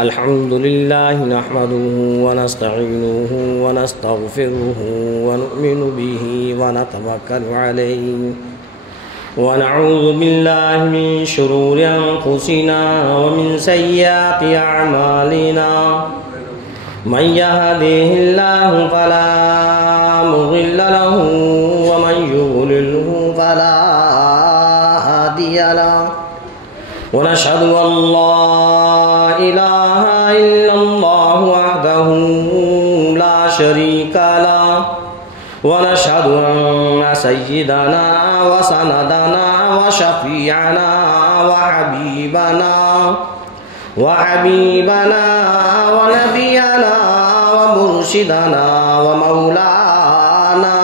अल्हम्दुलिल्लाहि नहमदुहु व नस्तईनुहु व नस्तगफिरुहु व नुमिनु बिहि व नतवक्कलु अलैहि व नऊज़ु बिल्लाहि मिन शुरूरि अनफुसिना व मिन सय्यिआति अअमालिना मन यहदिहिल्लाहु फला मुज़िल्ल लहु व मन युज़लिल्हु फला हादिय लहु व नशहदु अल्ला इलाहा इल्लल्लाहु वहदहु ला शरीका लहु व नशहदु अन्न सय्यिदना व सनदना व शफीअना व हबीबना व नबियना व मुर्शिदना व मौलाना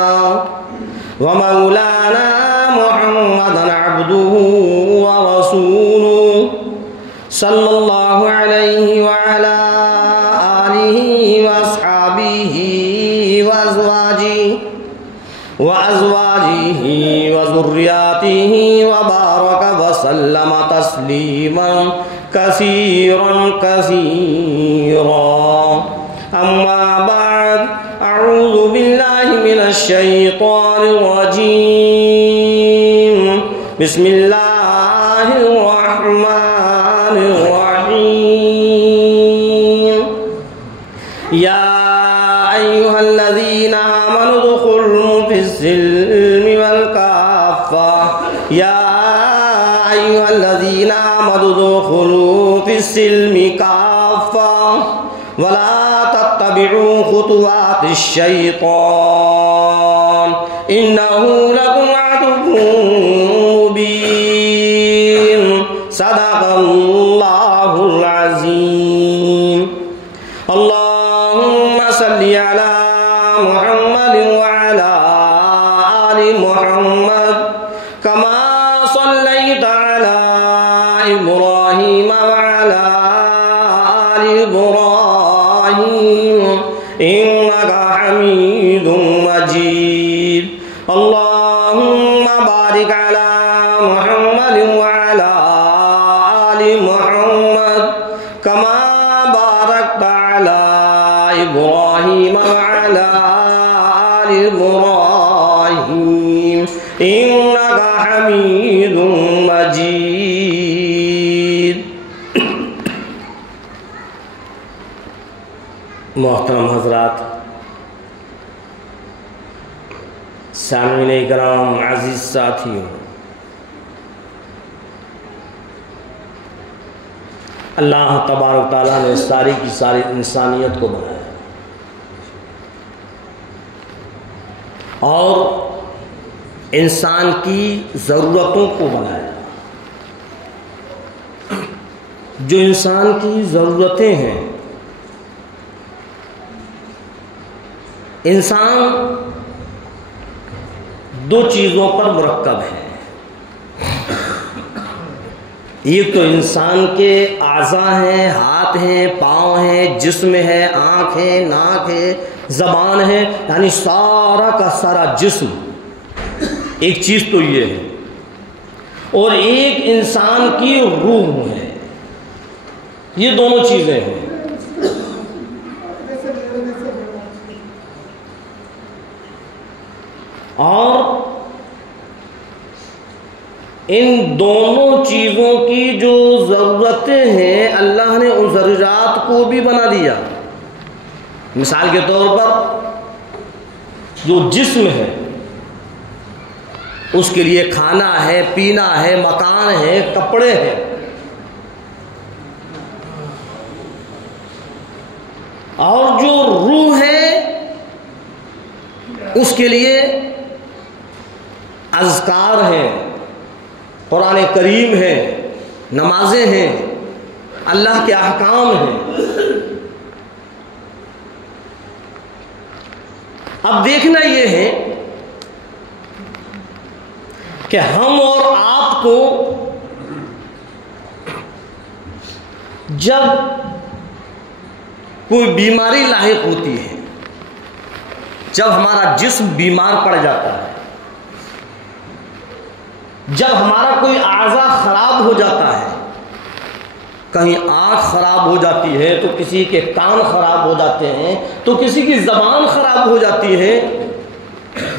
मुहम्मदन अब्दुहु व रसूलुहु सल्लल्लाहु अलैहि व अला आलिहि व अस्हाबिहि व अज़वाजिहि व ज़ुर्रिय्यतिहि व बारक व सल्लम तस्लीमन कसीरन कसीरा। अम्मा बाद अऊज़ु बिल्लाहि मिनश शैतानिर रजीम। बिस्मिल्लाहिर रहमानिर रहीम। या अय्युहल्लज़ीना आमनु उदख़ुलू फ़िस्सिल्मि वल काफ़्फ़ा। या अय्युहल्लज़ीना आमनु उदख़ुलू फ़िस्सिल्मि काफ़्फ़ा वला तत्तबिउ खुतुवातिश शैतान इन्नहु लकुम अदुव्वुम मुबीन। सदक़ल्लाहुल अज़ीम। अल्लाहुम्मा सल्लि अला मुहम्मद व अला आलि मुहम्मद कमा सल्लैता अला इब्राहीम व अला आलि इब्राहीम इन्नका हमीदुम मजीद। अल्लाहुम्मा बारिक अला मुहम्मद व अला आलि मुहम्मद कमा बारकता अला इब्राहीम व अला आलि इब्राहीम इन्नका हमीदुम मजीद। मोहतरम हज़रात, सामीन इकराम, अज़ीज़ साथियों, अल्लाह तबारक ताला ने सारी की सारी इंसानियत को बनाया और इंसान की ज़रूरतों को बनाया। जो इंसान की ज़रूरतें हैं, इंसान दो चीज़ों पर मुरक्कब है। एक तो इंसान के आज़ा हैं, हाथ हैं, पाँव हैं, जिस्म है, आँख है, नाक है, ज़बान है, यानी सारा का सारा जिस्म। एक चीज़ तो ये है। और एक इंसान की रूह है। ये दोनों चीज़ें हैं। और इन दोनों चीज़ों की जो ज़रूरतें हैं, अल्लाह ने उन ज़रूरात को भी बना दिया। मिसाल के तौर पर जो जिस्म है, उसके लिए खाना है, पीना है, मकान है, कपड़े हैं। और जो रूह है, उसके लिए अज़कार हैं, कुरान करीम है, नमाजें हैं, अल्लाह के अहकाम हैं। अब देखना ये है कि हम और आपको जब कोई बीमारी लाहिक होती है, जब हमारा जिस्म बीमार पड़ जाता है, जब हमारा कोई आज़ा खराब हो जाता है, कहीं आँख खराब हो जाती है तो किसी के कान खराब हो जाते हैं, तो किसी की ज़बान खराब हो जाती है,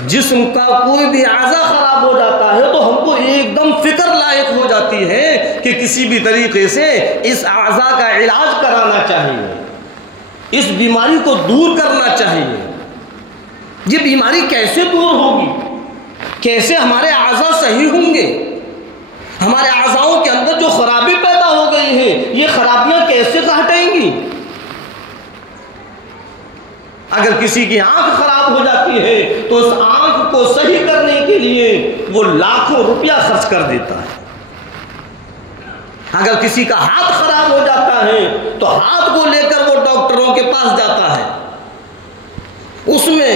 जिस्म का कोई भी आज़ा खराब हो जाता है तो हमको एकदम फिक्र लायक हो जाती है कि किसी भी तरीके से इस आज़ा का इलाज कराना चाहिए, इस बीमारी को दूर करना चाहिए। ये बीमारी कैसे दूर होगी, कैसे हमारे आज़ा सही होंगे, हमारे आज़ाओं के अंदर जो खराबी पैदा हो गई है ये खराबियां कैसे हटेंगी। अगर किसी की आंख खराब हो जाती है तो उस आंख को सही करने के लिए वो लाखों रुपया खर्च कर देता है। अगर किसी का हाथ खराब हो जाता है तो हाथ को लेकर वो डॉक्टरों के पास जाता है, उसमें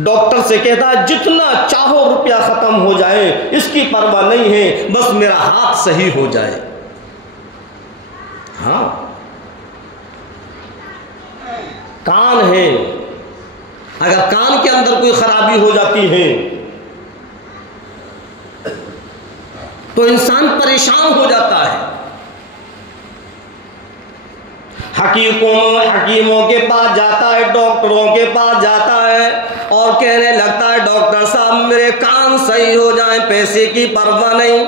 डॉक्टर से कहता है जितना चाहो रुपया खत्म हो जाए इसकी परवाह नहीं है, बस मेरा हाथ सही हो जाए। हाँ, कान है, अगर कान के अंदर कोई खराबी हो जाती है तो इंसान परेशान हो जाता है। हकीमों के पास जाता है, डॉक्टरों के पास जाता है और कहने लगता है डॉक्टर साहब मेरे कान सही हो जाएं, पैसे की परवाह नहीं,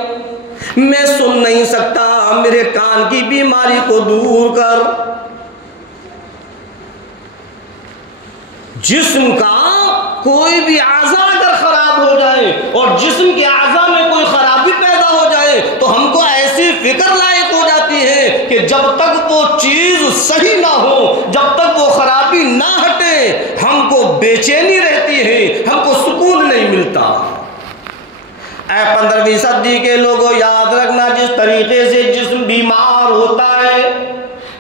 मैं सुन नहीं सकता, मेरे कान की बीमारी को दूर कर। जिस्म का कोई भी आज़ा अगर खराब हो जाए और जिस्म के आज़ा में कोई खराबी पैदा हो जाए तो हमको ऐसी फिक्र लायक हो जाती है कि जब तक वो चीज सही ना हो, जब तक वो खराबी ना हटे, हमको बेचैनी रहती है, हमको सुकून नहीं मिलता। 15वीं सदी के लोगों याद रखना, जिस तरीके से जिस्म बीमार होता है,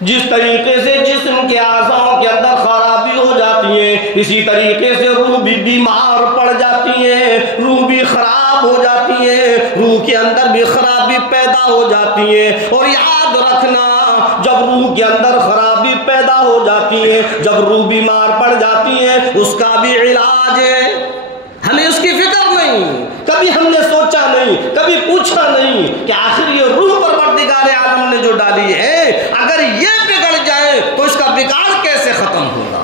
जिस तरीके से जिस्म के आज़ाओं के अंदर खराबी हो जाती है, इसी तरीके से रूह भी बीमार पड़ जाती है, रूह भी खराब हो जाती है, रूह के अंदर भी खराबी पैदा हो जाती है। और याद रखना, जब रूह के अंदर खराबी पैदा हो जाती है, जब रूह बीमार पड़ जाती है, उसका भी इलाज है, हमें उसकी फिक्र नहीं, कभी हमने सोचा नहीं, कभी पूछा नहीं कि आखिर ये रूह परवरदिगार आलम ने जो डाली है, अगर ये बिगड़ जाए तो इसका बिगाड़ कैसे खत्म होगा,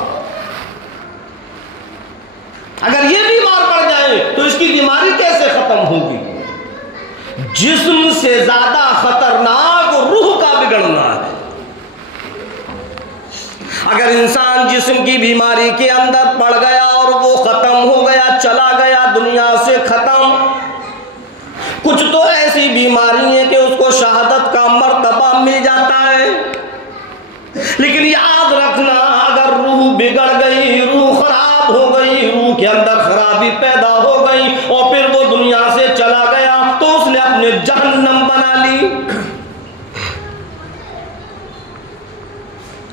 अगर ये बीमार पड़ जाए तो इसकी बीमारी कैसे खत्म होगी। जिस्म से ज्यादा खतरनाक रूह का बिगड़ना है। अगर इंसान जिस्म की बीमारी के अंदर पड़ गया और वो खत्म हो गया, चला गया, दुनिया से खत्म, कुछ तो ऐसी बीमारी है कि उसको शहादत का मर्तबा मिल जाता है, लेकिन याद रखना अगर रूह बिगड़ गई, रूह खराब हो गई, रूह के अंदर खराबी पैदा हो गई और फिर वो दुनिया से चला गया तो उसने अपने जहन्नम बना ली।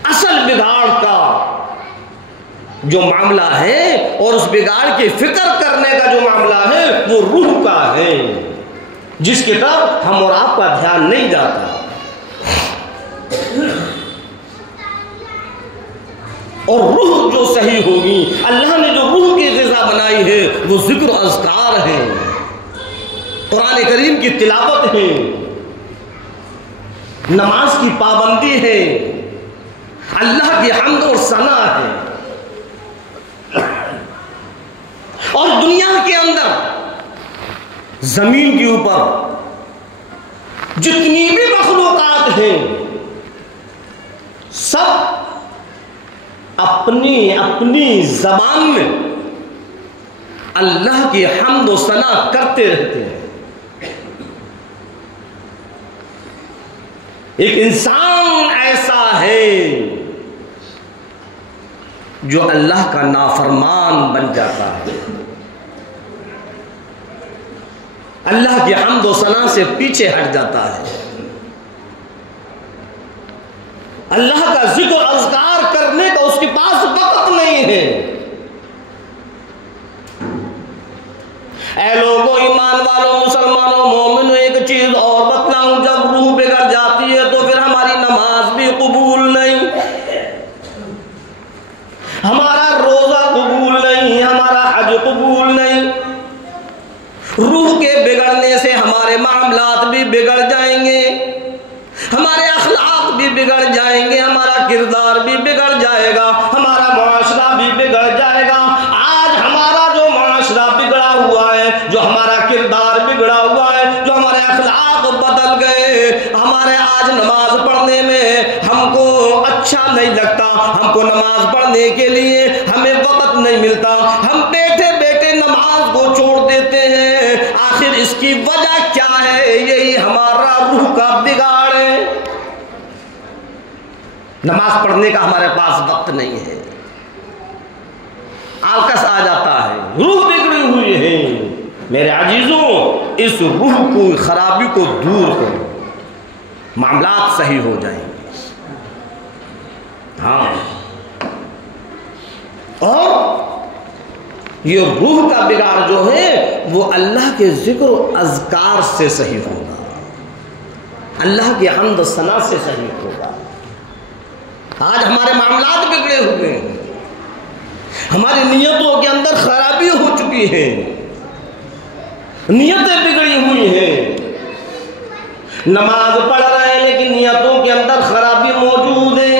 असल बिगाड़ का जो मामला है और उस बिगाड़ की फिक्र करने का जो मामला है वो रूह का है, जिसकी तरफ हम और आपका ध्यान नहीं जाता। और रूह जो सही होगी, अल्लाह ने जो रूह की ग़िज़ा बनाई है वो ज़िक्र अज़कार है, कुरान करीम की तिलावत है, नमाज की पाबंदी है, अल्लाह की हम्द और सना है। और दुनिया के अंदर जमीन के ऊपर जितनी भी मखलूक़ात हैं सब अपनी अपनी ज़बान में अल्लाह की हम्द और सना करते रहते हैं। एक इंसान ऐसा है जो अल्लाह का नाफरमान बन जाता है, अल्लाह की हम्द और सना से पीछे हट जाता है, अल्लाह का जिक्र अज़कार करने का उसके पास वक्त नहीं है। ऐ लोगों, ईमान वालों, मुसलमानों, मोमिनों, एक चीज और बतलाऊं, जब रूह बिगड़ जाती है तो फिर हमारी नमाज भी कबूल नहीं, हमारा रोजा कबूल नहीं, हमारा हज कबूल नहीं। रूह के बिगड़ने से हमारे मामलात भी बिगड़ जाएंगे, हमारे भी बिगड़ जाएंगे, हमारा किरदार भी बिगड़ जाएगा, हमारा मुआशरा भी बिगड़ जाएगा। आज हमारा जो मुआशरा बिगड़ा हुआ है, जो हमारा किरदार बिगड़ा हुआ है, जो हमारे अखलाक बदल गए, हमारे आज नमाज पढ़ने में हमको अच्छा नहीं लगता, हमको नमाज पढ़ने के लिए हमें वक्त नहीं मिलता, हम बैठे बैठे नमाज को छोड़ देते हैं। आखिर इसकी वजह क्या है? यही हमारा रूह का बिगाड़ है। नमाज पढ़ने का हमारे पास वक्त नहीं है, आलकस आ जाता है, रूह बिगड़ी हुई है। मेरे अजीजों, इस रूह को खराबी को दूर करो, मामलात सही हो जाएंगे। हाँ, और ये रूह का बिगाड़ जो है वो अल्लाह के जिक्र अज़कार से सही होगा, अल्लाह के हम्द सना से सही होगा। आज हमारे मामलात बिगड़े हुए हैं, हमारी नियतों के अंदर खराबी हो चुकी है, नियतें बिगड़ी हुई हैं। नमाज पढ़ रहे हैं लेकिन नियतों के अंदर खराबी मौजूद है,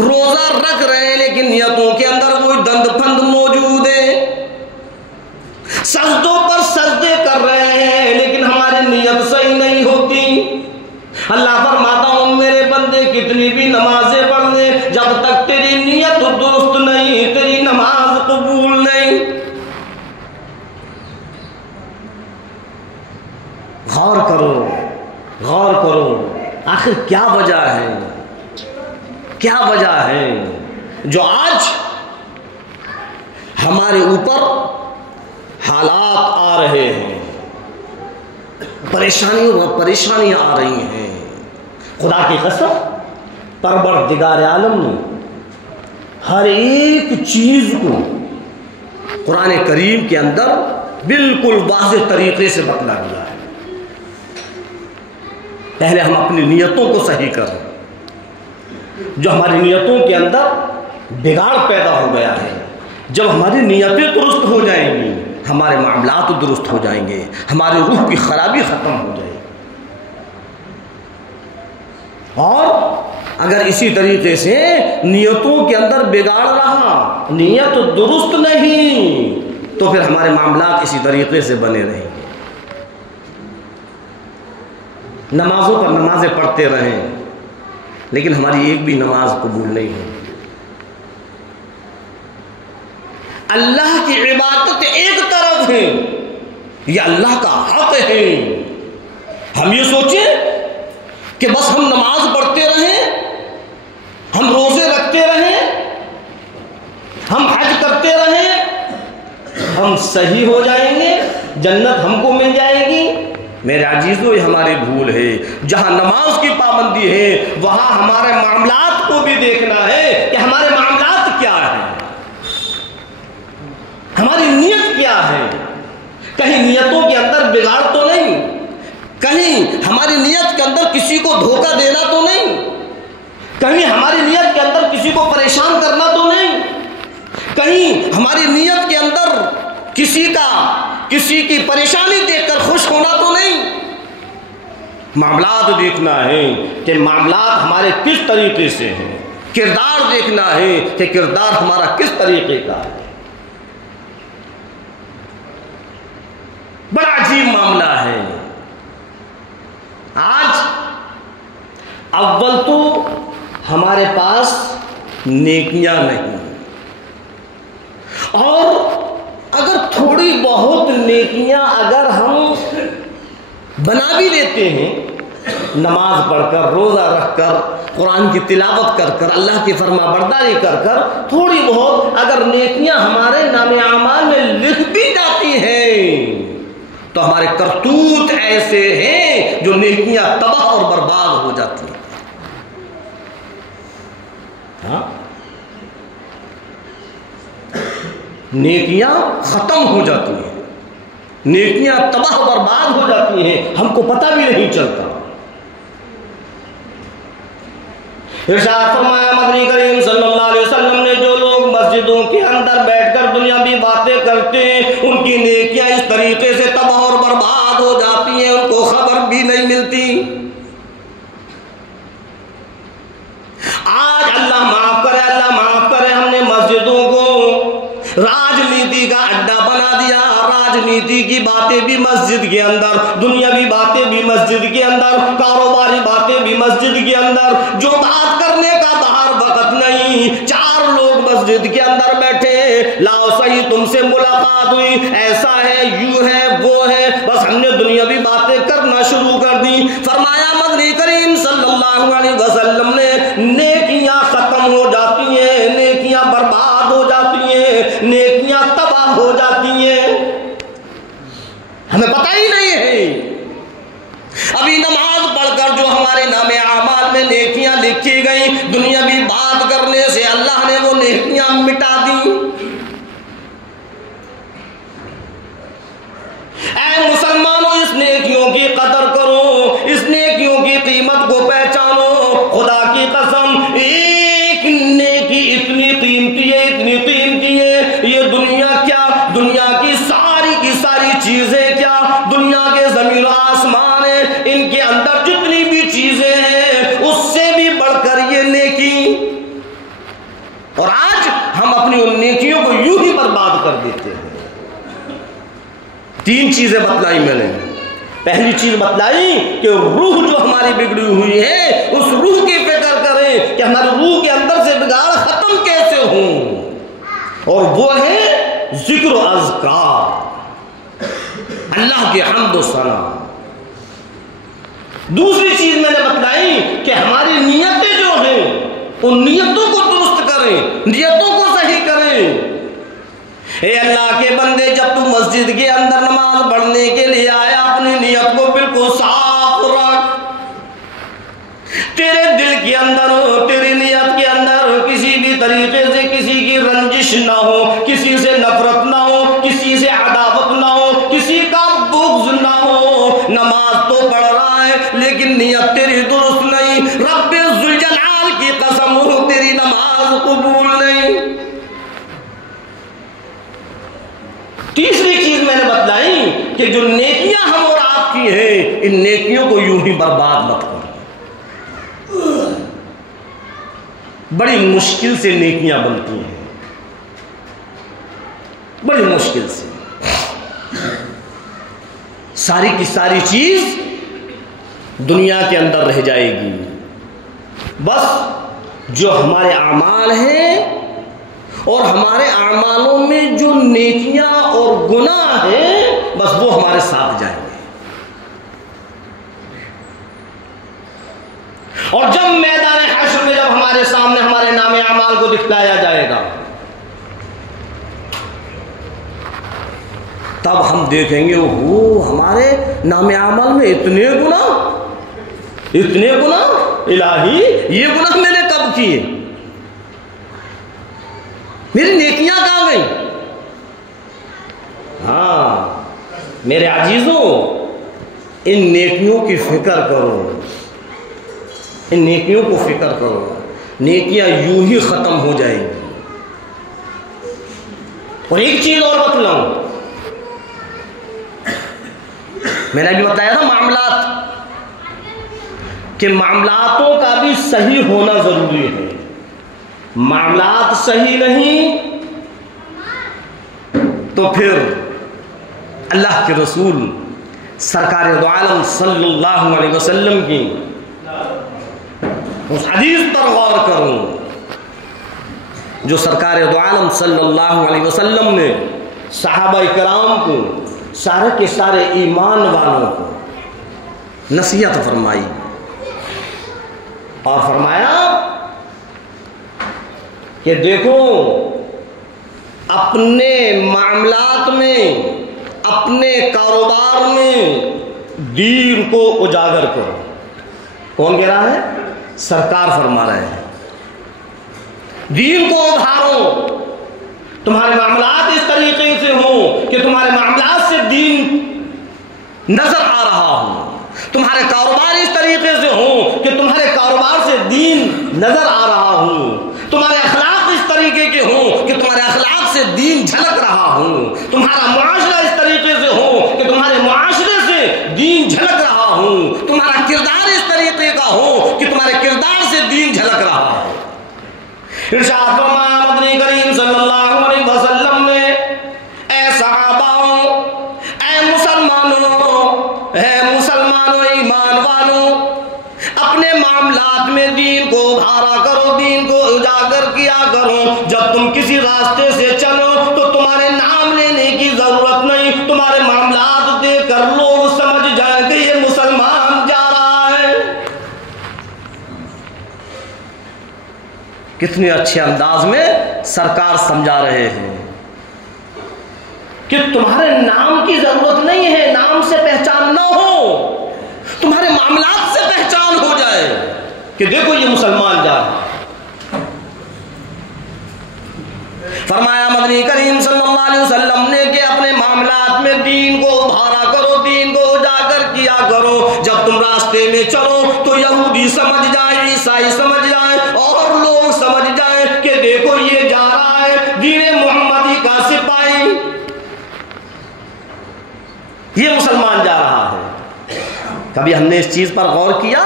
रोजा रख रहे हैं लेकिन नियतों के अंदर कोई दंड फंद मौजूद है, सजदों पर सजदे कर रहे हैं लेकिन हमारी नियत सही नहीं होती। अल्लाह फरमाता हूं मेरे बंदे कितनी भी नमाजें पढ़ ले, जब तक तेरी नियत दुरुस्त नहीं तेरी नमाज कबूल नहीं। गौर करो, गौर करो, आखिर क्या वजह है, क्या वजह है जो आज हमारे ऊपर हालात आ रहे हैं, परेशानियां आ रही हैं। खुदा की कसम, परवरदिगार आलम ने हर एक चीज को कुरान करीम के अंदर बिल्कुल वाज़ेह तरीके से बतला दिया है। पहले हम अपनी नियतों को सही करें, जो हमारी नियतों के अंदर बिगाड़ पैदा हो गया है, जब हमारी नियतें दुरुस्त हो जाएंगी हमारे मामलात दुरुस्त हो जाएंगे, हमारी रूह की खराबी खत्म हो जाएगी। और अगर इसी तरीके से नियतों के अंदर बिगाड़ रहा, नियत दुरुस्त नहीं, तो फिर हमारे मामलात इसी तरीके से बने रहेंगे। नमाजों पर नमाजें पढ़ते रहें लेकिन हमारी एक भी नमाज कबूल नहीं है। अल्लाह की इबादत एक तरफ है, यह अल्लाह का हक है। हम ये सोचें कि बस हम नमाज पढ़ते रहें, हम रोजे रखते रहें, हम हज करते रहें, हम सही हो जाएंगे, जन्नत हमको मिल जाएगी। मेरे अजीजों, ये हमारी भूल है। जहां नमाज की पाबंदी है वहां हमारे मामलात को भी देखना है कि हमारे मामलात क्या है, हमारी नियत क्या है। कहीं नियतों के अंदर बिगाड़ तो नहीं, कहीं हमारी नियत के अंदर किसी को धोखा देना तो नहीं, कहीं हमारी नियत के अंदर किसी को परेशान करना तो नहीं, कहीं हमारी नियत के अंदर किसी की परेशानी देखकर खुश होना तो नहीं। मामलात देखना है कि मामलात हमारे किस तरीके से हैं, किरदार देखना है कि किरदार हमारा किस तरीके का है। बड़ा अजीब मामला है। आज अव्वल तो हमारे पास नेकियां नहीं, और अगर थोड़ी बहुत नेकियां अगर हम बना भी लेते हैं, नमाज पढ़कर, रोज़ा रखकर, कुरान की तिलावत कर कर, अल्लाह की फरमाबरदारी कर कर, थोड़ी बहुत अगर नेकियां हमारे नामे आमाल में लिख भी जाती हैं तो हमारे करतूत ऐसे हैं जो नेकियां तबाह और बर्बाद हो जाती हैं। हाँ? नेकियां खत्म हो जाती हैं, नेकियां तबाह बर्बाद हो जाती हैं, हमको पता भी नहीं चलता। इरशाद फरमाया मदनी करीम सल्लल्लाहु अलैहि वसल्लम ने, जो लोग मस्जिदों के अंदर बैठकर दुनियावी बातें करते हैं उनकी नेकियां इस तरीके से तबाह और बर्बाद हो जाती हैं, उनको खबर भी नहीं मिलती। राजनीति की बातें भी मस्जिद के अंदर, दुनियावी बातें भी मस्जिद के अंदर, कारोबारी बातें भी मस्जिद के अंदर, जो बात करने का बाहर वक्त नहीं, 4 लोग मस्जिद के अंदर बैठे, लाओ सही तुमसे मुलाकात हुई, ऐसा है, यूं है, वो है, बस हमने दुनियावी बातें करना शुरू कर दी। फरमाया मदनी करीम सल्लल्लाहु अलैहि वसल्लम ने, नेकियां खत्म हो जाती हैं, नेकियां बर्बाद हो जाती हैं, नेकियां तबाह हो जाती हैं, हमें पता ही नहीं है। अभी नमाज पढ़कर जो हमारे नामे आमाल में नेकियां लिखी गई, दुनियावी बात करने से अल्लाह ने वो नेकियां मिटा दी। ऐ मुसलमानों, इस नेकियों की कदर करो, इस नेकियों की कीमत को पहचानो। खुदा की कसम, एक नेकी इतनी कीमती है, इतनी कीमती है, ये दुनिया क्या, दुनिया की सारी चीजें क्या, दुनिया के जमीन आसमान है, इनके अंदर जितनी भी चीजें हैं उससे भी बढ़कर ये नेकी। और आज हम अपनी उन नेकियों को यूं ही बर्बाद कर देते हैं। 3 चीजें बतलाई मैंने। पहली चीज बतलाई कि रूह जो हमारी बिगड़ी हुई है, उस रूह की फिक्र करें कि हमारी रूह के अंदर से बिगाड़ खत्म कैसे हो, और वो है जिक्र अज़कार, अल्लाह के हम्द व सना। दूसरी चीज मैंने बतलाई कि हमारी नियतें जो हैं, उन नियतों को दुरुस्त करें, नियतों को सही करें। ए अल्लाह के बंदे, जब तू मस्जिद के अंदर नमाज पढ़ने के लिए आया, अपनी नियत को बिल्कुल साफ रख। तेरे दिल के अंदर, तेरी नियत के अंदर किसी भी तरीके से किसी की रंजिश ना हो, किसी से नफरत ना हो, किसी से अदावत ना हो, किसी का बुग़्ज़ ना हो। नमाज तो पढ़ रहा है लेकिन नियत तेरी दुरुस्त नहीं, रब्बे ज़ुल जलाल की कसम हो, तेरी नमाज कबूल नहीं। तीसरी चीज मैंने बतलाई कि जो नेकियां हम और आपकी हैं, इन नेकियों को यूं ही बर्बाद मत करो। बड़ी मुश्किल से नेकियां बनती हैं, बड़ी मुश्किल से। सारी की सारी चीज दुनिया के अंदर रह जाएगी, बस जो हमारे आमाल हैं और हमारे आमालों में जो नेकियां और गुनाह हैं, बस वो हमारे साथ जाएंगे। और जब मैदान हश्र में जब हमारे सामने हमारे नामे आमाल को दिखलाया जाएगा, तब हम देखेंगे वो हमारे नामे आमाल में इतने गुनाह, इलाही ये गुनाह मैंने कब किए, मेरी नेकियां कहां गई। हाँ मेरे अजीजों, इन नेकियों की फिक्र करो, इन नेकियों को फिक्र करो, नेकियां यूं ही खत्म हो जाएंगी। और एक चीज और बतलाऊं, मैंने अभी बताया था मामलात, कि मामलातों का भी सही होना जरूरी है। मामलात सही नहीं तो फिर अल्लाह के रसूल सरकार दो आलम सल्लल्लाहु अलैहि वसल्लम की उस हदीस पर गौर करूं, जो सरकार दो आलम सल्लल्लाहु अलैहि वसल्लम ने सहाबा इकराम को, सारे के सारे ईमान वालों को नसीहत फरमाई और फरमाया कि देखो, अपने मामलात में, अपने कारोबार में दीन को उजागर करो। कौन कह रहा है? सरकार फरमा रहे हैं, दीन को उभारो। तुम्हारे मामलात इस तरीके से हो कि तुम्हारे मामलात से दीन नजर आ रहा हो, तुम्हारे कारोबार इस तरीके से हो कि तुम्हारे कारोबार से दीन नजर आ रहा हो, तुम्हारे अखलाक इस तरीके के हो कि तुम्हारे अखलाक से दीन झलक रहा हो, तुम्हारा मुआशरा इस तरीके से हो कि तुम्हारे मुआशरे से दीन झलक रहा हो, तुम्हारा किरदार इस तरीके का हो कि तुम्हारे किरदार से दीन झलक रहा हो। इरशाद फरमाया मदनी करीम सल्लल्लाहु अलैहि वसल्लम ने, ऐ सहाबाओं, मामलात में दीन को उभारा करो, दीन को उजागर किया करो। जब तुम किसी रास्ते से चलो तो तुम्हारे नाम लेने की जरूरत नहीं, तुम्हारे मामलात देखकर लोग समझ जाए कि ये मुसलमान जा रहा है। कितने अच्छे अंदाज में सरकार समझा रहे हैं कि तुम्हारे नाम की जरूरत नहीं है, नाम से पहचान न हो, तुम्हारे मामलात से पहचान हो जाए कि देखो ये मुसलमान जा रहा है। फरमाया मदनी करीम सल्लल्लाहु अलैहि वसल्लम ने कि अपने मामलात में दीन को उभारा करो, दीन को उजागर किया करो। जब तुम रास्ते में चलो तो यहूदी समझ जाए, ईसाई समझ जाए और लोग समझ जाए कि देखो ये जा रहा है दीन मोहम्मदी का सिपाही, ये मुसलमान जा रहा है। कभी हमने इस चीज पर गौर किया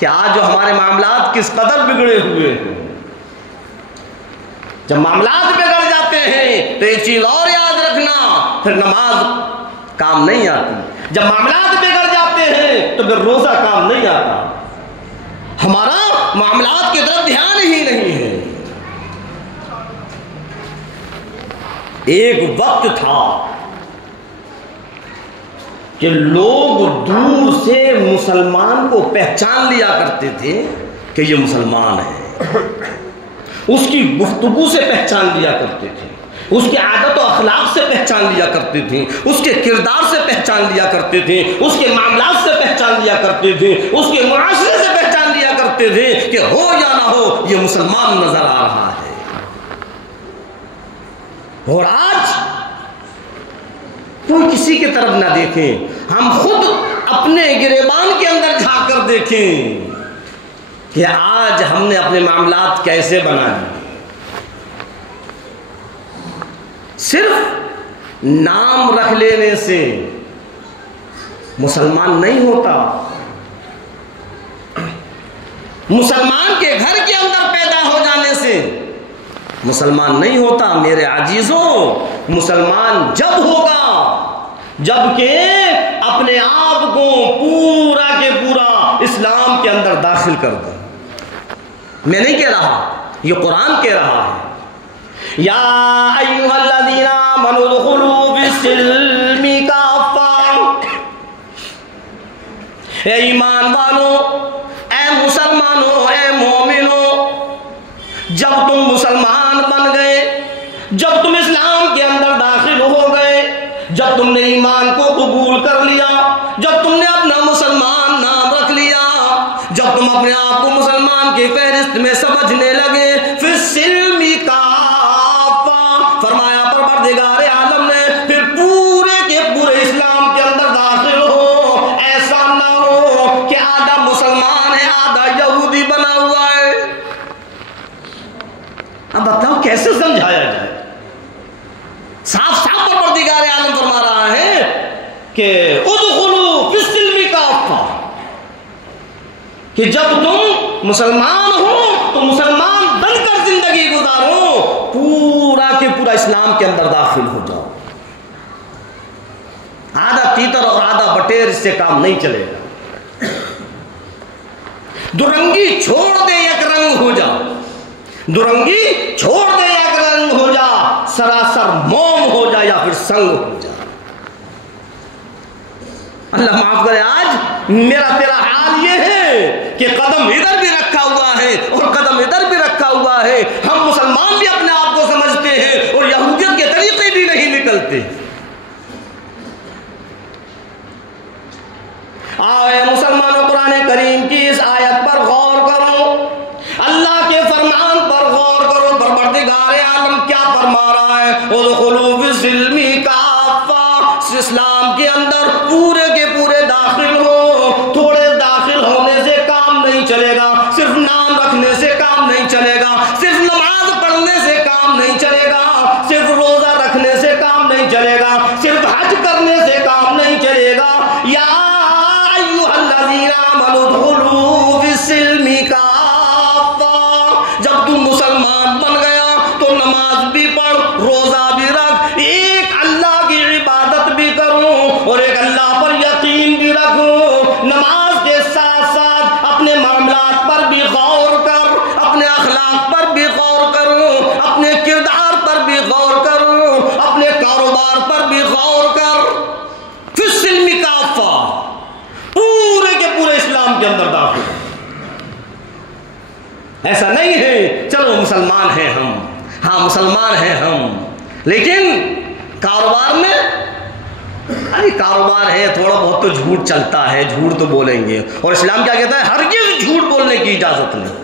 कि आज जो हमारे मामलात किस कदर बिगड़े हुए हैं। जब मामलात बिगड़ जाते हैं तो एक चीज और याद रखना, फिर नमाज काम नहीं आती। जब मामलात बिगड़ जाते हैं तो फिर रोजा काम नहीं आता। हमारा मामलात की तरफ ध्यान ही नहीं है। एक वक्त था कि लोग दूर से मुसलमान को पहचान लिया करते थे कि ये मुसलमान है, उसकी गुफ्तगू से पहचान लिया करते थे, उसकी आदत और अखलाक से पहचान लिया करते थे, उसके किरदार से पहचान लिया करते थे, उसके मामलात से पहचान लिया करते थे, उसके मुआशरे से पहचान लिया करते थे कि हो या ना हो ये मुसलमान नजर आ रहा है। और आज कोई किसी की तरफ ना देखें, हम खुद अपने गिरेबान के अंदर झांक कर देखें कि आज हमने अपने मामलात कैसे बना दिए। सिर्फ नाम रख लेने से मुसलमान नहीं होता, मुसलमान के घर के अंदर पैदा हो जाने से मुसलमान नहीं होता। मेरे अजीजों, मुसलमान जब होगा जबकि अपने आप को पूरा के पूरा इस्लाम के अंदर दाखिल कर दो। मैं नहीं कह रहा, ये कुरान कह रहा है। या अय्युहल्लज़ीना आमनू उदखुलू फिस्सिल्मी काफ़ा, ए ईमान वालों, ए मुसलमानों, ए मोमिनों, जब तुम मुसलमान बन गए, जब तुम इस्लाम के अंदर दाखिल हो गए, जब तुमने ईमान को कबूल कर लिया, जब तुमने अपना मुसलमान नाम रख लिया, जब तुम अपने आप को मुसलमान की फहरिस्त में समझने लगे, फिर सिल्मी काफ़ा, फरमाया परवरदिगार आलम ने, फिर पूरे के पूरे इस्लाम के अंदर दाखिल हो। ऐसा ना हो कि आधा मुसलमान है आधा यहूदी बना हुआ है। अब बताओ कैसे समझाया जाए। साफ साफ परवरदिगार आलम फरमा रहा है कि उदखुलू फिस्सिल्मी काफ़ा, कि जब तुम मुसलमान हो तो मुसलमान बनकर जिंदगी गुजारो, पूरा के पूरा इस्लाम के अंदर दाखिल हो जाओ। आधा तीतर और आधा बटेर इससे काम नहीं चलेगा। दुरंगी छोड़ दे, एक रंग हो जा, दुरंगी छोड़ दे, एक रंग हो जा, सरासर मोम हो जा या फिर संग हो जा। अल्लाह माफ करे, आज मेरा तेरा हाल ये है कि कदम इधर भी रखा हुआ है और कदम इधर भी रखा हुआ है। हम मुसलमान भी अपने आप को समझते हैं और यहूदियत के तरीके भी नहीं निकलते। आओ मुसलमानों, कुरान करीम की इस आयत पर गौर करो, अल्लाह के फरमान पर गौर करो। परवरदिगार आलम क्या फरमा रहा है? उदखुलू फिस्सिल्मी काफ़ा, इस्लाम के अंदर पूरे के पूरे दाखिल हो। थोड़े दाखिल होने से काम नहीं चलेगा, सिर्फ नाम रखने से काम नहीं चलेगा, सिर्फ नमाज पढ़ने से काम नहीं चलेगा, सिर्फ रोजा रखने से काम नहीं चलेगा, सिर्फ हज करने से काम नहीं चलेगा। या अय्युहल्लज़ीना आमनू उदखुलू फिस्सिल्मी काफ़ा, जब तुम मुसलमान बन गया तो नमाज भी पढ़, रोजा भी रख, एक अल्लाह की इबादत भी करो और एक अल्लाह पर यकीन भी रखो। नमाज के साथ साथ अपने मामलात पर भी किरदार पर भी गौर कर, अपने कारोबार पर भी गौर कर। फिर सिल्मी काफा, पूरे के पूरे इस्लाम के अंदर दाखिल। ऐसा नहीं है चलो मुसलमान हैं हम, हाँ मुसलमान हैं हम, लेकिन कारोबार में अरे कारोबार है, थोड़ा बहुत तो झूठ चलता है, झूठ तो बोलेंगे। और इस्लाम क्या कहता है? हरगिज़ झूठ बोलने की इजाजत नहीं,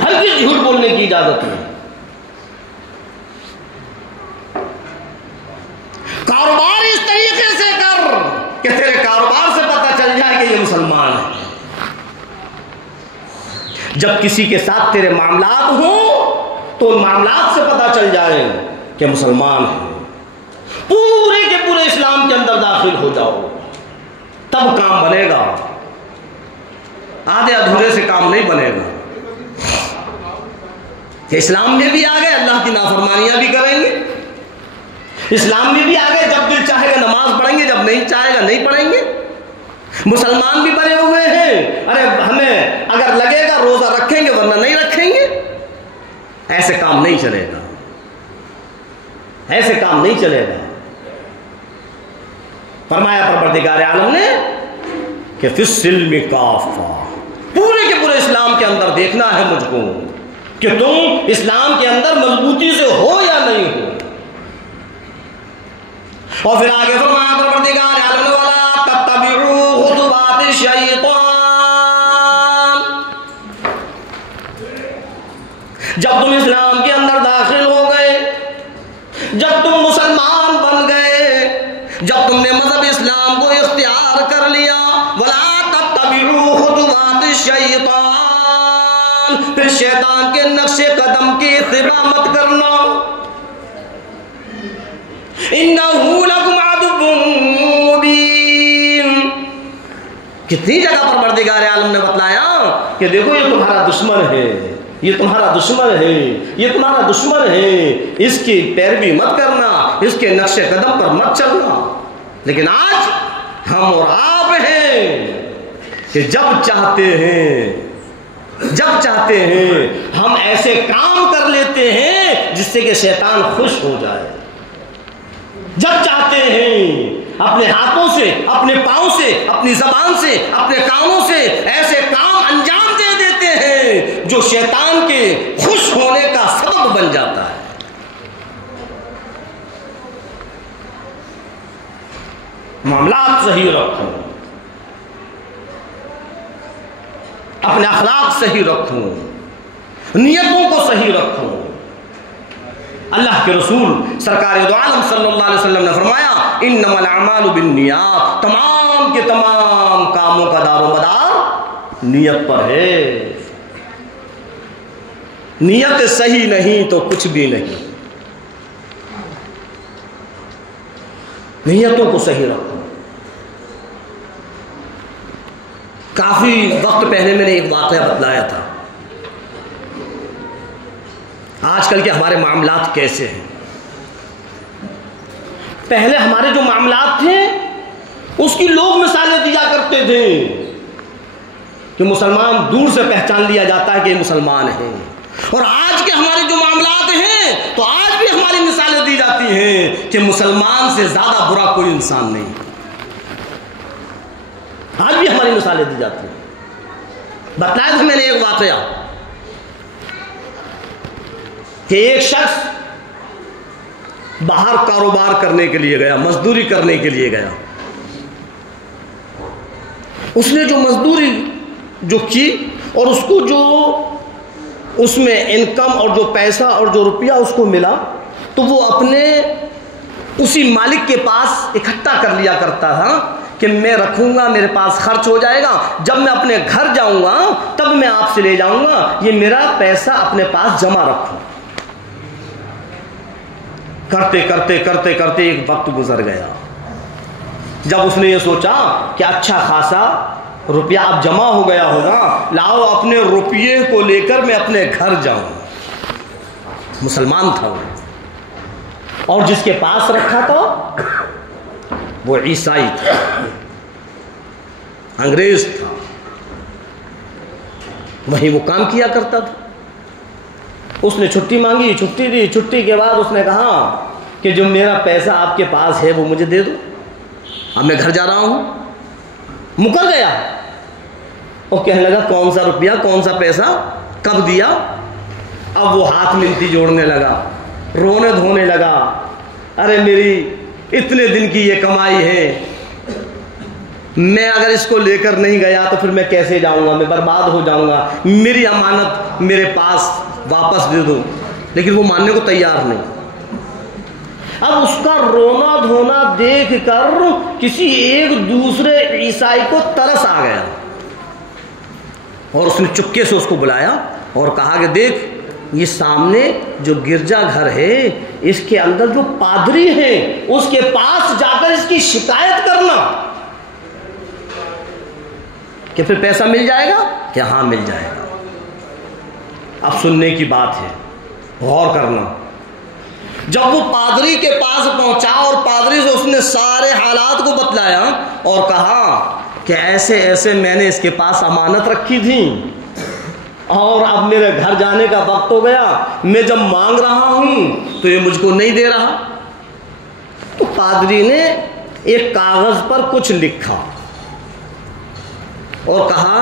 हरगिज़ झूठ बोलने की इजाजत नहीं। कारोबार इस तरीके से कर कि तेरे कारोबार से पता चल जाए कि ये मुसलमान है। जब किसी के साथ तेरे मामलात हो तो उन मामलात से पता चल जाए कि मुसलमान है। पूरे के पूरे इस्लाम के अंदर दाखिल हो जाओ, तब काम बनेगा, आधे अधूरे से काम नहीं बनेगा। कि इस्लाम में भी आ गए, अल्लाह की नाफरमानियां भी करेंगे। इस्लाम में भी आ गए, जब दिल चाहेगा नमाज पढ़ेंगे, जब नहीं चाहेगा नहीं पढ़ेंगे। मुसलमान भी बने हुए हैं, अरे हमें अगर लगेगा रोजा रखेंगे वरना नहीं रखेंगे। ऐसे काम नहीं चलेगा, ऐसे काम नहीं चलेगा। फरमाया परवरदिगार आलम ने कि फिस्सिल्मी काफा, पूरे के पूरे इस्लाम के अंदर देखना है मुझको कि तुम इस्लाम के अंदर मजबूती से हो या नहीं हो। और फिर आगे फरमाया परवरदिगार आलम वाला तत्तबिउ खुतुवात शैतान, जब तुम इस्लाम के अंदर दाखिल हो गए, जब तुम मुसलमान बन गए, जब तुमने मजहब इस्लाम को इख्तियार कर लिया, वला तत्तबिउ खुतुवात शैतान, फिर शैतान के नक्शे कदम की इत्तिबा मत करना। इन्नहु लकुम अदुव्वुम मुबीन, कितनी जगह पर परवरदिगार आलम ने बतलाया कि देखो ये तुम्हारा दुश्मन है, ये तुम्हारा दुश्मन है, ये तुम्हारा दुश्मन है, इसकी पैरवी मत करना, इसके नक्शे कदम पर मत चलना। लेकिन आज हम और आप हैं कि जब चाहते हैं हम ऐसे काम कर लेते हैं जिससे कि शैतान खुश हो जाए। जब चाहते हैं अपने हाथों से, अपने पांव से, अपनी जबान से, अपने कानों से ऐसे काम अंजाम दे देते हैं जो शैतान के खुश होने का सबब बन जाता है। मामलात सही रखो, अपने अखलाक सही रखो, नियतों को सही रखो। अल्लाह के रसूल सरकार दो आलम सल्लल्लाहु अलैहि वसल्लम ने फरमाया इन्नमल अमालु बिन्नियात, तमाम के तमाम कामों का दारोमदार नियत पर है। नियत सही नहीं तो कुछ भी नहीं। नियतों को सही रखो। काफी वक्त पहले मैंने एक वाक़या बतलाया था, आजकल के हमारे मामलात कैसे हैं। पहले हमारे जो मामलात थे उसकी लोग मिसालें दिया करते थे कि मुसलमान दूर से पहचान लिया जाता है कि मुसलमान है। और आज के हमारे जो मामलात हैं तो आज भी हमारी मिसालें दी जाती हैं कि मुसलमान से ज्यादा बुरा कोई इंसान नहीं। आज भी हमारी मिसालें दी जाती हैं। बताया था मैंने एक वाकया कि एक शख्स बाहर कारोबार करने के लिए गया, मजदूरी करने के लिए गया। उसने जो मजदूरी जो की और उसको जो उसमें इनकम और जो पैसा और जो रुपया उसको मिला तो वो अपने उसी मालिक के पास इकट्ठा कर लिया करता था कि मैं रखूंगा, मेरे पास खर्च हो जाएगा, जब मैं अपने घर जाऊंगा तब मैं आपसे ले जाऊंगा, ये मेरा पैसा अपने पास जमा रखूं। करते करते करते करते एक वक्त गुजर गया। जब उसने ये सोचा कि अच्छा खासा रुपया अब जमा हो गया होगा, लाओ अपने रुपये को लेकर मैं अपने घर जाऊं। मुसलमान था वो, और जिसके पास रखा था वो ईसाई था, अंग्रेज था, वहीं वो काम किया करता था। उसने छुट्टी मांगी, छुट्टी दी। छुट्टी के बाद उसने कहा कि जो मेरा पैसा आपके पास है वो मुझे दे दो, अब मैं घर जा रहा हूँ। मुकर गया और कहने लगा कौन सा रुपया, कौन सा पैसा, कब दिया। अब वो हाथ मिनती जोड़ने लगा, रोने धोने लगा, अरे मेरी इतने दिन की ये कमाई है, मैं अगर इसको लेकर नहीं गया तो फिर मैं कैसे जाऊंगा, मैं बर्बाद हो जाऊंगा, मेरी अमानत मेरे पास वापस दे दो। लेकिन वो मानने को तैयार नहीं। अब उसका रोना धोना देख कर किसी एक दूसरे ईसाई को तरस आ गया और उसने चुपके से उसको बुलाया और कहा कि देख, ये सामने जो गिरजा घर है इसके अंदर जो पादरी है उसके पास जाकर इसकी शिकायत करना कि फिर पैसा मिल जाएगा। क्या? हाँ मिल जाएगा। अब सुनने की बात है, गौर करना। जब वो पादरी के पास पहुंचा और पादरी से उसने सारे हालात को बतलाया और कहा कि ऐसे ऐसे मैंने इसके पास अमानत रखी थी और अब मेरे घर जाने का वक्त हो गया, मैं जब मांग रहा हूं तो ये मुझको नहीं दे रहा। तो पादरी ने एक कागज पर कुछ लिखा और कहा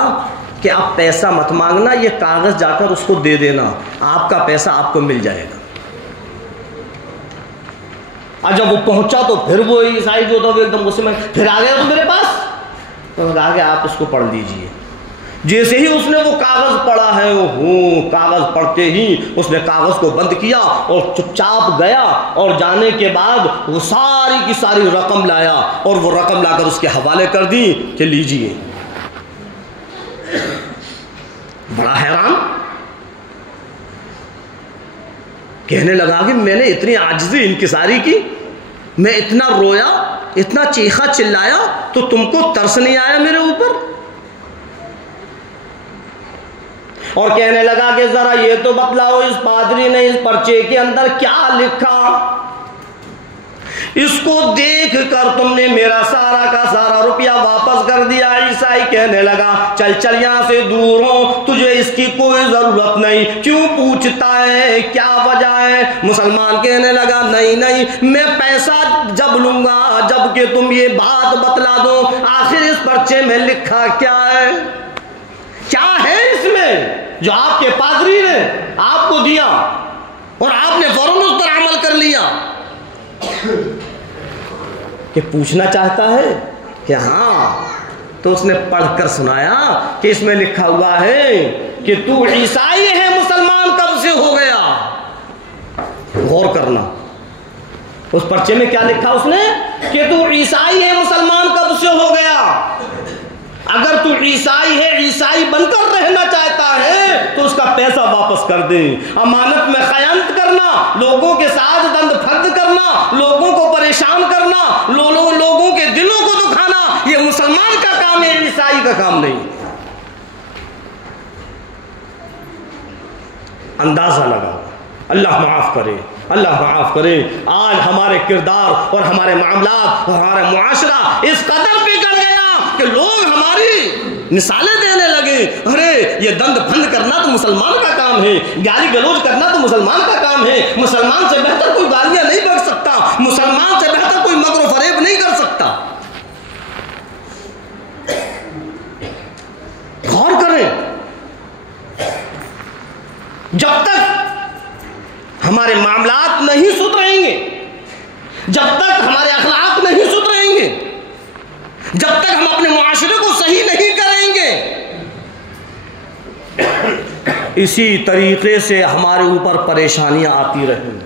कि आप पैसा मत मांगना, ये कागज जाकर उसको दे देना, आपका पैसा आपको मिल जाएगा। और जब वो पहुंचा तो फिर वो ईसाई जो था वो एकदम गुस्से में, फिर आ गया तो मेरे पास, तो आगे आप इसको पढ़ लीजिए। जैसे ही उसने वो कागज पढ़ा है, वो कागज पढ़ते ही उसने कागज को बंद किया और चुपचाप गया और जाने के बाद वो सारी की सारी रकम लाया और वो रकम लाकर उसके हवाले कर दी कि लीजिए। बड़ा हैरान, कहने लगा कि मैंने इतनी आजिज़ी इनकिसारी की, मैं इतना रोया, इतना चीखा चिल्लाया, तो तुमको तरस नहीं आया मेरे ऊपर? और कहने लगा कि जरा ये तो बतलाओ, इस पादरी ने इस पर्चे के अंदर क्या लिखा? इसको देख कर तुमने मेरा सारा का सारा रुपया वापस कर दिया। ईसाई कहने लगा चल चल यहां से दूर हो, तुझे इसकी कोई जरूरत नहीं, क्यों पूछता है, क्या वजह है? मुसलमान कहने लगा नहीं नहीं, मैं पैसा जब लूंगा जबकि तुम ये बात बतला दो, आखिर इस पर्चे में लिखा क्या है, क्या है इसमें जो आपके पादरी ने आपको दिया और आपने फौरन उस पर अमल कर लिया? कि पूछना चाहता है कि हाँ। तो उसने पढ़कर सुनाया कि इसमें लिखा हुआ है कि तू ईसाई है, मुसलमान कब से हो गया? गौर करना, उस पर्चे में क्या लिखा उसने कि तू ईसाई है, मुसलमान कब से हो गया? अगर तू ईसाई है, ईसाई बनकर रहना चाहता है तो उसका पैसा वापस कर दे। अमानत में खयानत करना, लोगों के साथ दंड फर्द करना, लोगों को परेशान करना, लोगों के दिलों को दुखाना, यह मुसलमान का काम है, ईसाई का काम नहीं। अंदाजा लगा। अल्लाह माफ करे, अल्लाह माफ करे। आज हमारे किरदार और हमारे मामलात और हमारा मुआशरा इस कदर बिगड़ गया कि लोग हमारी मिसालें देने लगे, अरे ये दंड फंद करना तो मुसलमान का काम है, गाली गलौज करना तो मुसलमान का काम है, मुसलमान से बेहतर कोई गालियां नहीं बक सकता, मुसलमान से बेहतर कोई मकर फरेब नहीं कर सकता। गौर करें, जब तक हमारे मामलात नहीं सुधरेंगे, जब तक हमारे अखलाक नहीं सुधरेंगे, जब तक हम अपने मुआशरे को सही नहीं करेंगे, इसी तरीके से हमारे ऊपर परेशानियां आती रहेंगी।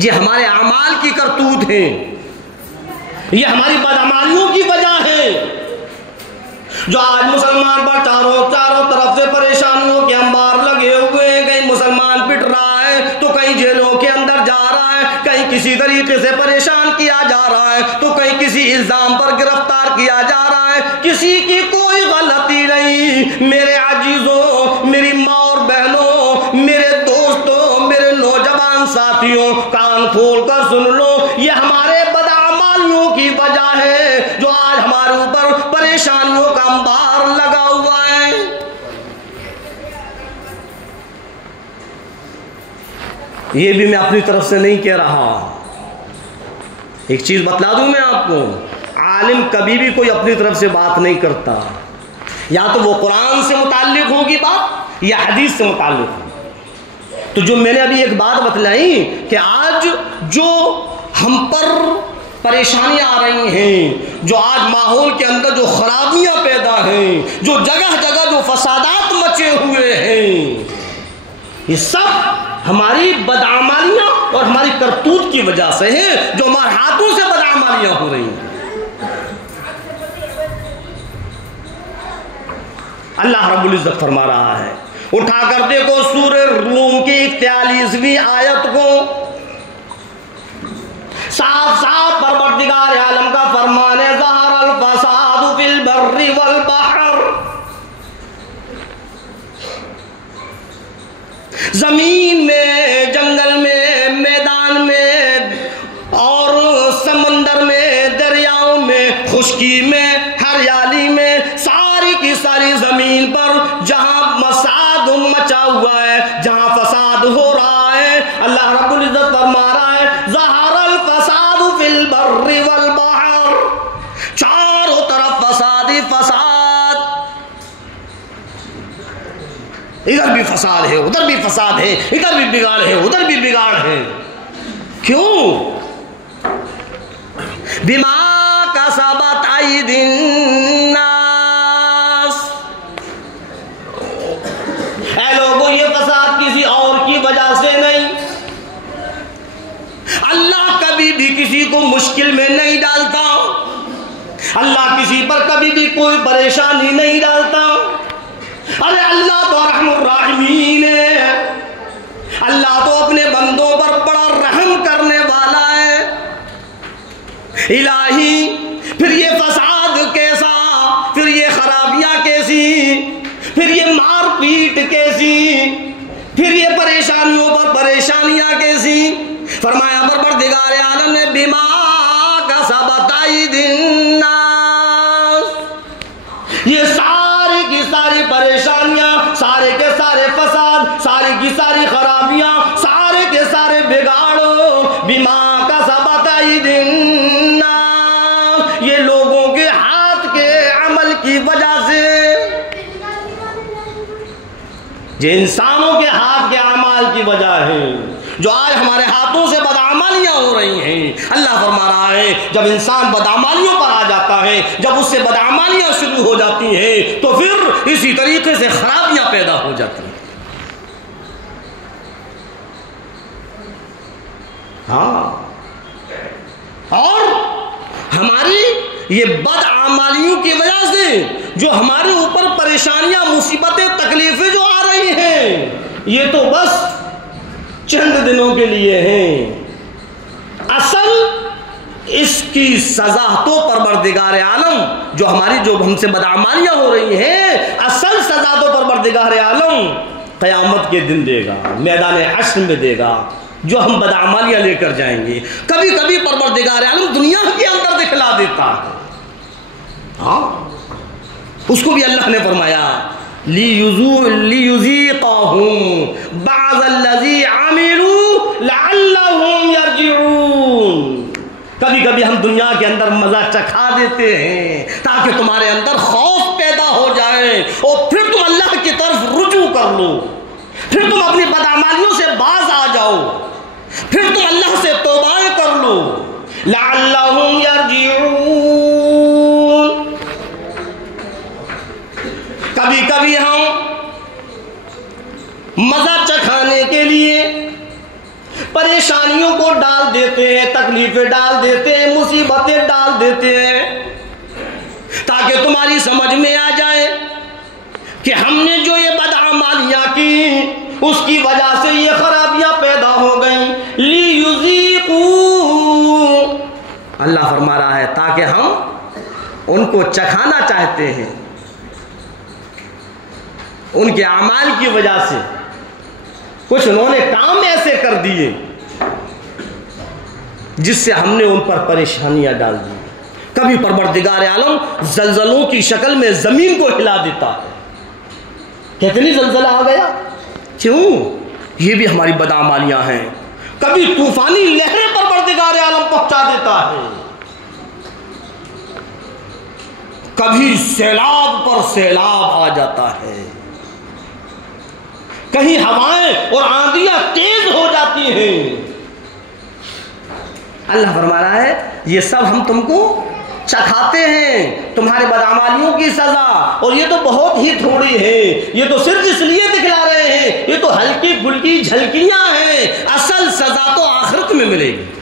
ये हमारे अमाल की करतूत है, ये हमारी बदअमालियों की वजह है जो आज मुसलमान पर चारों तरफ से परेशानियों के अंबार लगे हुए हैं। कहीं मुसलमान पिट रहा है तो कहीं जेलों के अंदर जा रहा है, कहीं किसी तरीके से परेशान किया जा रहा है तो कहीं किसी इल्जाम पर गिरफ्तार किया जा रहा है। किसी की कोई गलती नहीं। मेरे अजीजों, मेरी माँ और बहनों, मेरे दोस्तों, मेरे नौजवान साथियों, कान खोल कर सुन लो, ये हमारे बदअमालियों की वजह है जो आज हमारे ऊपर परेशानियों का अंबार लगा हुआ है। ये भी मैं अपनी तरफ से नहीं कह रहा। एक चीज़ बतला दूं मैं आपको, आलिम कभी भी कोई अपनी तरफ से बात नहीं करता। या तो वो कुरान से मुताल्लिक होगी बात या हदीस से मुताल्लिक होगी। तो जो मैंने अभी एक बात बतलाई कि आज जो हम पर परेशानियां आ रही हैं, जो आज माहौल के अंदर जो खराबियां पैदा हैं, जो जगह जगह जो फसादात मचे हुए हैं, ये सब हमारी बदआमालियां और हमारी करतूत की वजह से है, जो हमारे हाथों से बदआमालियां हो रही हैं। अल्लाह रब्बुल इज्जत फरमा रहा है, उठा कर देखो सूरह रूम की 41वीं आयत को, साफ साफ परवरदिगार आलम का फरमान है, ज़हरल फसादु फिल बर्रि वल बहर, जमीन में, जंगल में, मैदान में और समंदर में, दरियाओं में, खुश्की में, हरियाली में, सारी की सारी जमीन पर जहां मसाद मचा हुआ है, जहां फसाद हो रहा है, अल्लाह रब्बुल इज्जत फरमा रहा है, ज़हरल फसादु फिल बर्रि वल बहर, चारों तरफ फसाद ही फसाद, इधर भी फसाद है, उधर भी फसाद है, इधर भी बिगाड़ है, उधर भी बिगाड़ है। क्यों? बिमा कसबत अयदीन नास, ऐ लोगों ये फसाद किसी और की वजह से नहीं। अल्लाह कभी भी किसी को मुश्किल में नहीं डालता, अल्लाह किसी पर कभी भी कोई परेशानी नहीं डालता। अरे अल्लाह तो रहमुर राहिमीन है, अल्लाह तो अपने बंदों पर बड़ा रहम करने वाला है। इलाही, फिर ये फसाद कैसा, फिर ये खराबियां कैसी, फिर ये मार पीट कैसी, फिर ये परेशानियों पर परेशानियां कैसी। फरमाया परवरदिगार आलम ने बिमा कसबत अयदीन नास, ये सारी की सारी परेशानियां, सारे के सारे फसाद, सारी की सारी खराबियां, सारे के सारे बिगाड़ो, बिमा कसबत अयदीन नास, ये लोगों के हाथ के अमल की वजह से, जो इंसानों के हाथ के अमाल की वजह है, जो आज हमारे हाथों से बदआमालियां हो रही हैं। अल्लाह फरमा रहा है, जब इंसान बदआमालियों पर आ जाता है, जब उससे बदआमालियां शुरू हो जाती हैं, तो फिर इसी तरीके से खराबियां पैदा हो जाती हैं। हाँ, और हमारी ये बदआमालियों की वजह से जो हमारे ऊपर परेशानियां, मुसीबतें, तकलीफें जो आ रही हैं, ये तो बस चंद दिनों के लिए हैं। असल इसकी सजा तो परवरदिगार आलम, जो हमारी जो हमसे बदआमालियां हो रही हैं, असल सजा तो परवरदिगार आलम क़यामत के दिन देगा, मैदान हश्र में देगा, जो हम बदआमालियां लेकर जाएंगे। कभी कभी परवरदिगार आलम दुनिया के अंदर दिखला देता है। हाँ, उसको भी अल्लाह ने फरमाया लियुज़ीक़हुम बअज़ल्लज़ी अमिलू लअल्लहुम यरजिऊन। कभी कभी हम दुनिया के अंदर मजा चखा देते हैं ताकि तुम्हारे अंदर खौफ पैदा हो जाए और फिर तुम अल्लाह की तरफ रुजू कर लो, फिर तुम अपनी बदआमालियों से बाज आ जाओ, फिर तुम अल्लाह से तौबाएं कर लो। लअल्लहुम यरजिऊन। कभी कभी हम मजा चखाने के लिए परेशानियों को डाल देते हैं, तकलीफें डाल देते हैं, मुसीबतें डाल देते हैं, ताकि तुम्हारी समझ में आ जाए कि हमने जो ये बदआमालियां की उसकी वजह से ये खराबियां पैदा हो गई। लियुज़ीक़ू, अल्लाह फरमा रहा है ताकि हम उनको चखाना चाहते हैं, उनके अमाल की वजह से कुछ उन्होंने काम ऐसे कर दिए जिससे हमने उन पर परेशानियां डाल दी। कभी परवरदिगार आलम जलजलों की शक्ल में जमीन को हिला देता है, कितनी जलजला आ गया, क्यों? ये भी हमारी बदआमालियां हैं। कभी तूफानी लहरें परवरदिगार आलम पहुंचा देता है, कभी सैलाब पर सैलाब आ जाता है, कहीं हवाएं और आंधियां तेज हो जाती हैं। अल्लाह फरमा रहा है ये सब हम तुमको चखाते हैं, तुम्हारे बदअमालियों की सजा, और ये तो बहुत ही थोड़ी है, ये तो सिर्फ इसलिए दिखला रहे हैं, ये तो हल्की फुल्की झलकियां हैं, असल सजा तो आखिरत में मिलेगी।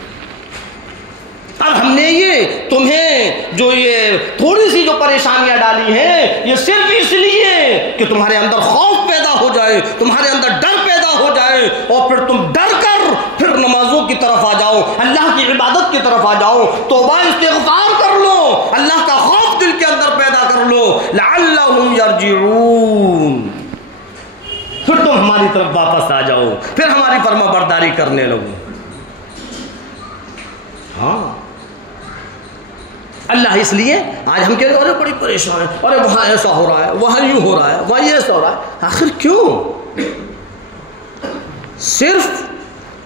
अब हमने ये तुम्हें जो ये थोड़ी सी जो परेशानियां डाली हैं, ये सिर्फ इसलिए कि तुम्हारे अंदर खौफ पैदा हो जाए, तुम्हारे अंदर डर पैदा हो जाए, और फिर तुम डर कर फिर नमाजों की तरफ आ जाओ, अल्लाह की इबादत की तरफ आ जाओ, तौबा इस्तिग़फ़ार कर लो, अल्लाह का खौफ दिल के अंदर पैदा कर लो, लअल्लहुम यरजिऊन, फिर तुम हमारी तरफ वापस आ जाओ, फिर हमारी फरमाबरदारी करने लगो। हाँ, अल्लाह इसलिए आज हम कह रहे अरे बड़ी परेशान है, अरे वहाँ ऐसा हो रहा है, वहाँ यूँ हो रहा है, वहाँ ये ऐसा हो रहा है। आखिर क्यों? सिर्फ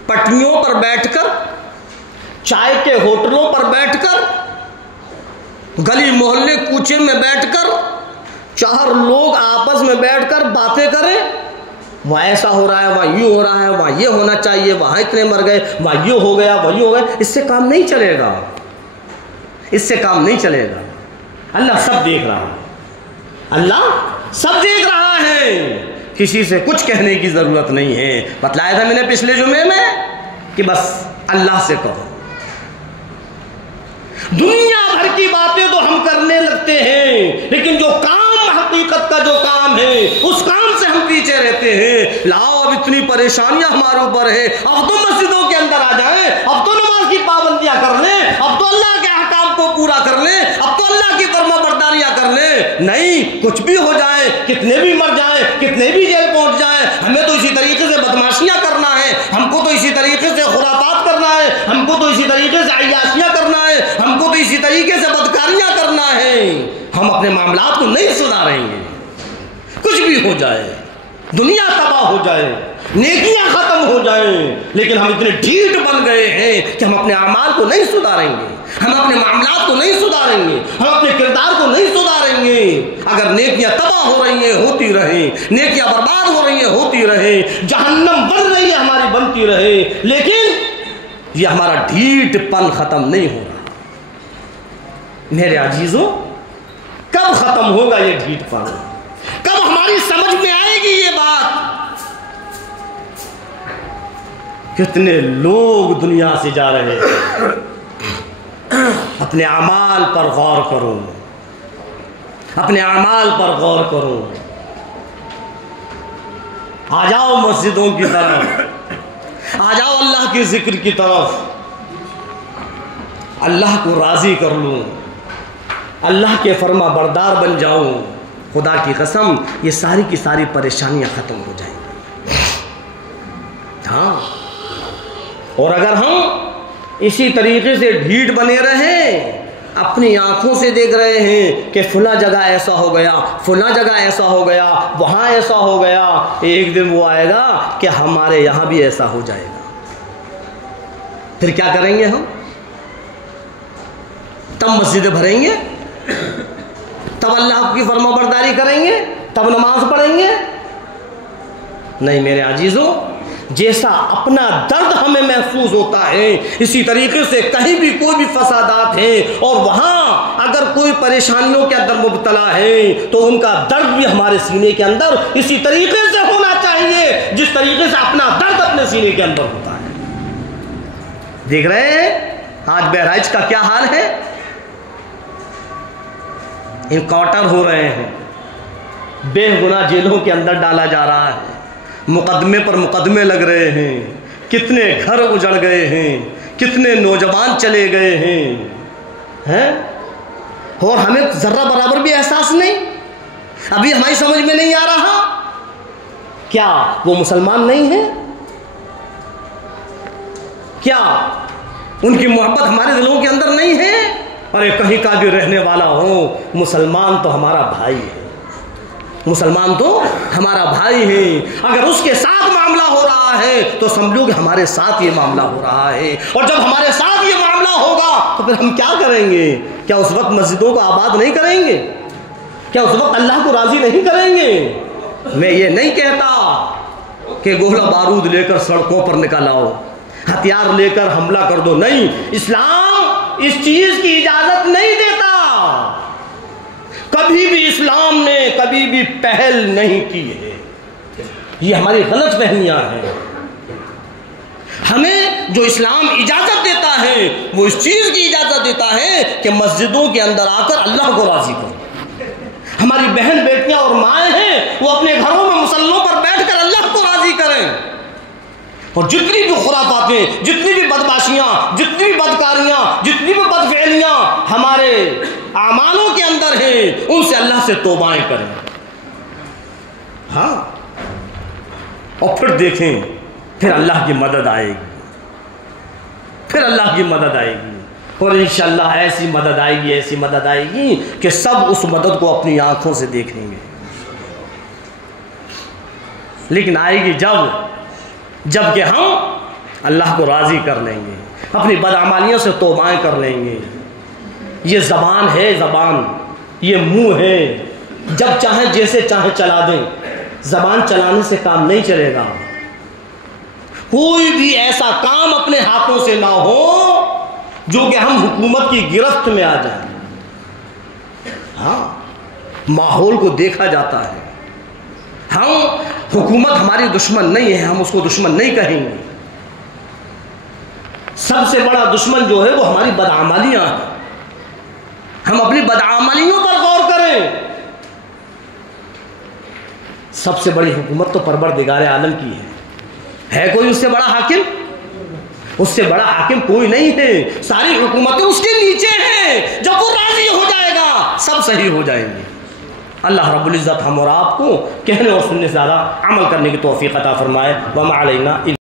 पटरियों पर बैठकर, चाय के होटलों पर बैठकर, गली मोहल्ले कूचे में बैठकर, चार लोग आपस में बैठकर बातें करें, वहाँ ऐसा हो रहा है, वहाँ यूँ हो रहा है, वहाँ ये होना चाहिए, वहाँ इतने मर गए, वहाँ यूँ हो गया, वहाँ यूँ हो गया, इससे काम नहीं चलेगा, इससे काम नहीं चलेगा। अल्लाह सब देख रहा है, अल्लाह सब देख रहा है, किसी से कुछ कहने की ज़रूरत नहीं है। बतलाया था मैंने पिछले जुमे में कि बस अल्लाह से कहो। दुनिया भर की बातें तो हम करने लगते हैं, लेकिन जो काम हकीकत का जो काम है उस काम से हम पीछे रहते हैं। लाओ अब इतनी परेशानियां हमारे ऊपर है, अब तो मस्जिदों के अंदर आ जाएं, अब तो नमाज की पाबंदियां कर लें, अब तो अल्लाह के अहकाम को पूरा कर लें, अब तो अल्लाह की फरमाबरदारियां कर लें। नहीं, कुछ भी हो जाए, कितने भी मर जाए, कितने भी जेल पहुंच जाए, हमें तो इसी तरीके से बदमाशियां करना है, हमको तो इसी तरीके से खुराफात करना है, हमको तो इसी तरीके से अय्याशियां करना है, हमको तो इसी तरीके से बदकारियां करना है। हम अपने मामलात को नहीं सुधारेंगे। कुछ भी हो जाए, दुनिया तबाह हो जाए, नेकियां खत्म हो जाएं, लेकिन हम इतने ढीठ बन गए हैं कि हम अपने अमाल को नहीं सुधारेंगे, हम अपने मामलात को नहीं सुधारेंगे, हम अपने किरदार को नहीं सुधारेंगे। अगर नेकियां तबाह हो रही हैं होती रहे, नेकियां बर्बाद हो रही हैं होती रहे, जहन्नम बन रही है हमारी बनती रहे, लेकिन ये हमारा ढीठपन खत्म नहीं हो रहा। मेरे अजीजों, कब खत्म होगा ये ढीठपन? कब हमारी समझ में आएगी ये बात? कितने लोग दुनिया से जा रहे हैं। अपने अमाल पर गौर करो, अपने अमाल पर गौर करो। आ जाओ मस्जिदों की तरफ, आ जाओ अल्लाह के जिक्र की तरफ, अल्लाह को राजी कर लूं, अल्लाह के फरमा बरदार बन जाऊं। खुदा की कसम ये सारी की सारी परेशानियां खत्म हो जाएंगी। हाँ, और अगर हम इसी तरीके से ढीठ बने रहें, अपनी आंखों से देख रहे हैं कि फुला जगह ऐसा हो गया, फुला जगह ऐसा हो गया, वहाँ ऐसा हो गया, एक दिन वो आएगा कि हमारे यहाँ भी ऐसा हो जाएगा। फिर क्या करेंगे हम? तब मस्जिदें भरेंगे, तब अल्लाह की फरमाबरदारी करेंगे, तब नमाज पढ़ेंगे? नहीं मेरे अजीजों, जैसा अपना दर्द हमें महसूस होता है, इसी तरीके से कहीं भी कोई भी फसादात हैं और वहाँ अगर कोई परेशानियों के अंदर मुब्तला है, तो उनका दर्द भी हमारे सीने के अंदर इसी तरीके से होना चाहिए जिस तरीके से अपना दर्द अपने सीने के अंदर होता है। देख रहे हैं आज बहराइच का क्या हाल है? इनकाउंटर हो रहे हैं, बेगुनाह जेलों के अंदर डाला जा रहा है, मुकदमे पर मुकदमे लग रहे हैं, कितने घर उजड़ गए हैं, कितने नौजवान चले गए हैं, और हमें जर्रा बराबर भी एहसास नहीं। अभी हमारी समझ में नहीं आ रहा क्या वो मुसलमान नहीं है? क्या उनकी मोहब्बत हमारे दिलों के अंदर नहीं है? अरे कहीं का भी रहने वाला हो, मुसलमान तो हमारा भाई है, मुसलमान तो हमारा भाई है। अगर उसके साथ मामला हो रहा है तो समझो कि हमारे साथ ये मामला हो रहा है। और जब हमारे साथ ये मामला होगा तो फिर हम क्या करेंगे? क्या उस वक्त मस्जिदों को आबाद नहीं करेंगे? क्या उस वक्त अल्लाह को राजी नहीं करेंगे? मैं ये नहीं कहता कि गोला बारूद लेकर सड़कों पर निकल आओ, हथियार लेकर हमला कर दो, नहीं। इस्लाम इस चीज की इजाजत नहीं देता। कभी भी इस्लाम ने कभी भी पहल नहीं की है। ये हमारी गलत फहमियां हैं। हमें जो इस्लाम इजाजत देता है वो इस चीज की इजाजत देता है कि मस्जिदों के अंदर आकर अल्लाह को राजी करो। हमारी बहन बेटियां और माएँ हैं वो अपने घरों में मुसल्लों पर बैठकर अल्लाह को राजी करें। और जितनी भी खुराफातें, जितनी भी बदमाशियां, जितनी भी बदकारियां, जितनी भी बदफेलियां हमारे आमालों के अंदर हैं, उनसे अल्लाह से तौबाएं करें। हाँ, और फिर देखें, फिर अल्लाह की मदद आएगी, फिर अल्लाह की मदद आएगी। और इंशाअल्लाह ऐसी मदद आएगी, ऐसी मदद आएगी कि सब उस मदद को अपनी आंखों से देखेंगे। लेकिन आएगी जबकि हम अल्लाह को राज़ी कर लेंगे, अपनी बदअमालियों से तौबाएं कर लेंगे। ये ज़बान है, ज़बान, ये मुंह है, जब चाहे जैसे चाहे चला दें। ज़बान चलाने से काम नहीं चलेगा। कोई भी ऐसा काम अपने हाथों से ना हो जो कि हम हुकूमत की गिरफ्त में आ जाए। हाँ, माहौल को देखा जाता है। हम हुकूमत हमारी दुश्मन नहीं है, हम उसको दुश्मन नहीं कहेंगे। सबसे बड़ा दुश्मन जो है वो हमारी बदआमलियां हैं। हम अपनी बदआमलियों पर गौर करें। सबसे बड़ी हुकूमत तो परवरदिगार आलम की है कोई उससे बड़ा हाकिम? उससे बड़ा हाकिम कोई नहीं है। सारी हुकूमतें उसके नीचे हैं। जब वो राजी हो जाएगा सब सही हो जाएंगे। अल्लाह रब्बुल इज़्ज़त हम और आपको कहने और सुनने से ज़्यादा अमल करने की तौफीक अता फरमाए। व मा अलैना